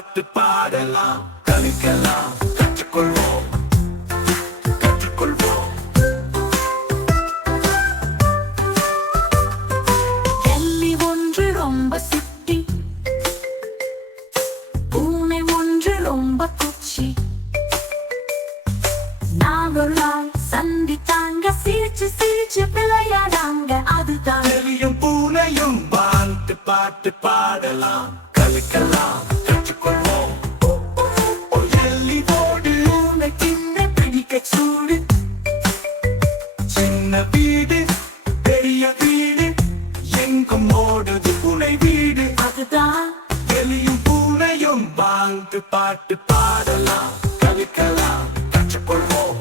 பாட்டு பாடலாம், கலிக்கலாம், கற்றுக்கொள்வோம், கற்றுக்கொள்வோம். எல்லி ஒன்று ரொம்ப சுட்டி, பூனை ஒன்று ரொம்ப குச்சி. நாங்களாம் சந்தித்தாங்க, சிரிச்சு சிரிச்சு விளையாடாங்க. அதுதான் எலியும் பூனையும் பாட்டு பாட்டு பாடலாம், கலிக்கலாம், கற்றுக்கொள்வோம். எல்லியோடு பூனை தின்ன பிடிக்க சூடு. சின்ன வீடு பெரிய வீடு, எங்கும் ஓடுது பூனை வீடு. அதுதான் எலியும் பூனையும் பாட்டு பாட்டு பாடலாம், கலிக்கலாம், கற்றுக்கொள்வோம்.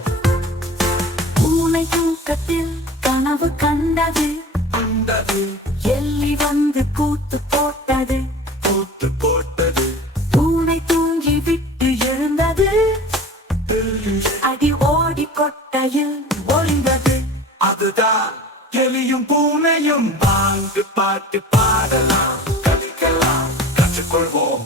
பூனை தூக்கத்தில் கனவு கண்டது. அந்தது எல்லி வந்து கூத்து போட்டது. பூத்து போட்டது, பூனை தூங்கி விட்டு எழுந்தது. அடி ஓடி கொட்டையில் ஒளிந்தது. அதுதான் எலியும் பூனையும் பாட்டு பாட்டு பாடலாம், கலிக்கலாம், கற்றுக்கொள்வோம்.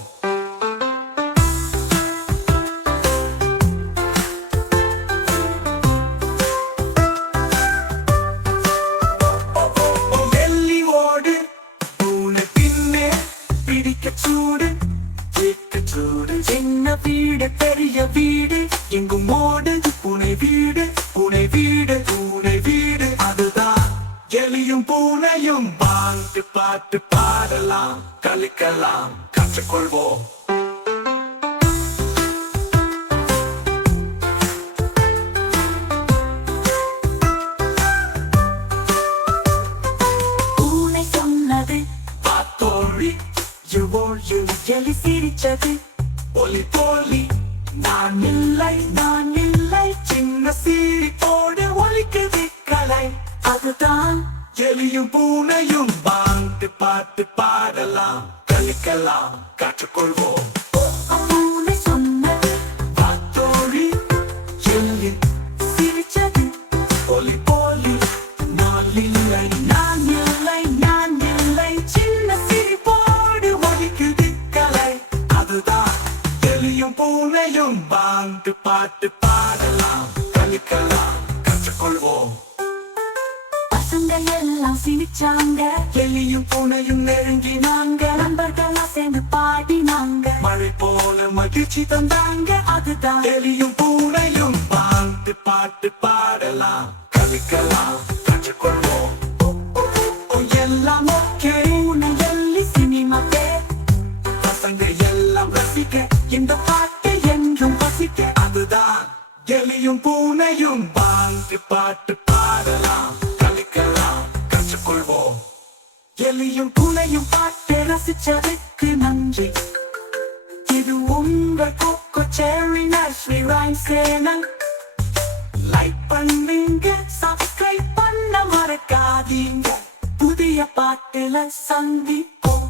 எலியோடு பூனை பின்னே பிடிக்க சூடு, கேட்க சூடு. சின்ன வீடு பெரிய வீடு, எங்கும் ஓடுது பூனை வீடு, பூனை வீடு, பூனை வீடு. அதுதான் எலியும் பூனையும் பாட்டு பாட்டு பாடலாம், கலிக்கலாம், கற்றுக்கொள்வோம். பூனை சொன்னது. பாத்தோழி எலி சிரிச்சது. ஒலி போலி நான் இல்லை, நான் இல்லை. சின்ன சீரிப்போடு ஒலிக்குது கலை. அதுதான் எலியும் பூனையும் பாட்டு பாட்டு பாடலாம், கலிக்கலாம், கற்றுக்கொள்வோம். பூனை சொன்னது. பாத்தோழி எல்லி சிரிச்சது. ஒலி போலி நான் இல்லை, நான் இல்லை, நான் இல்லை. சின்ன சிரிப்போடு ஒலிக்குது கலை. அதுதான் எலியும் பூனையும் பாட்டு பாட்டு பாடலாம், கலிக்கலாம், கற்றுக்கொள்வோம். பசங்க எல்லாம் சிரிச்சாங்க. எலியும் பூனையும் நெருங்கினாங்க, நண்பர்களா சேர்ந்து பாடினாங்க. மழை போல மகிழ்ச்சி தந்தாங்க. அதுதான் எலியும் பூனையும் பாட்டு பாட்டு பாடலாம், கலிக்கலாம், கற்றுக்கொள்வோம். எல்லாம் ஓகே, பூனை எல்லி சினிமா பேர். பசங்க எல்லாம் ரசிக்க, இந்த பாட்டு என்றும் பசிக்க. அதுதான் எலியும் பூனையும் பாட்டு பாட்டு பாடலாம், கலிக்கலாம், கற்றுக்கொள்வோம். எலியும் பூனையும் பாட்டை ரசிச்சதுக்கு நன்றி. இது உங்கள் coco cherry nursery rhyme channel. Like பண்ணுங்க, சப்ஸ்கிரைப் பண்ண மறக்காதீங்க. புதிய பாட்டுல சந்திப்போம்.